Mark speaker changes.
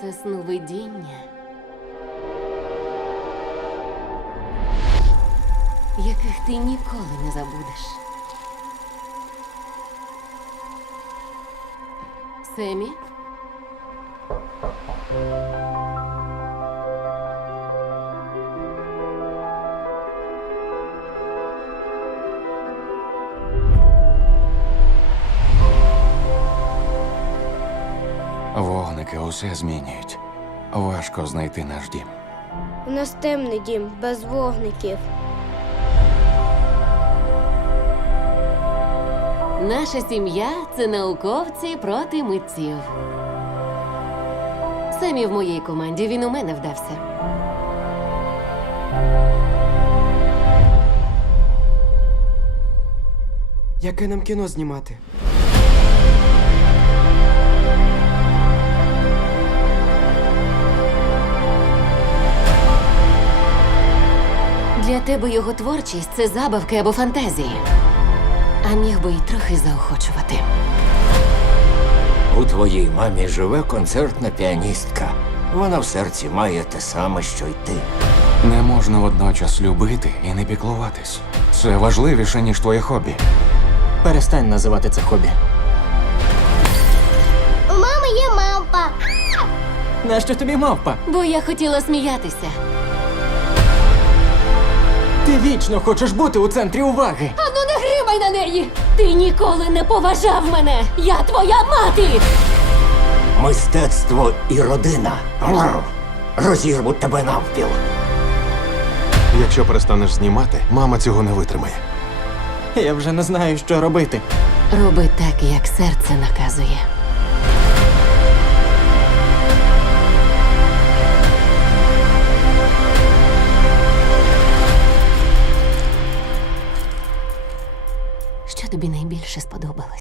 Speaker 1: це сновидіння, яких ти ніколи не забудеш. Семі?
Speaker 2: Вогники усе змінюють. Важко знайти наш дім.
Speaker 3: У нас темний дім, без вогників.
Speaker 1: Наша сім'я це науковці проти митців. Семі в моїй команді, він у мене вдався.
Speaker 4: Яке нам кіно знімати?
Speaker 1: Для тебе його творчість це забавки або фантазії. А міг би й трохи заохочувати.
Speaker 5: У твоїй мамі живе концертна піаністка. Вона в серці має те саме, що й ти.
Speaker 2: Не можна водночас любити і не піклуватись. Це важливіше, ніж твоє хобі.
Speaker 6: Перестань називати це хобі.
Speaker 3: У мами є мавпа.
Speaker 6: Нащо тобі мавпа?
Speaker 1: Бо я хотіла сміятися.
Speaker 6: Ти вічно хочеш бути у центрі уваги.
Speaker 1: Ану, не гримай на неї! Ти ніколи не поважав мене! Я твоя мати!
Speaker 5: Мистецтво і родина Рррр. розірвуть тебе навпіл.
Speaker 7: Якщо перестанеш знімати, мама цього не витримає.
Speaker 6: Я вже не знаю, що робити.
Speaker 1: Роби так, як серце наказує. Тобі найбільше сподобалось?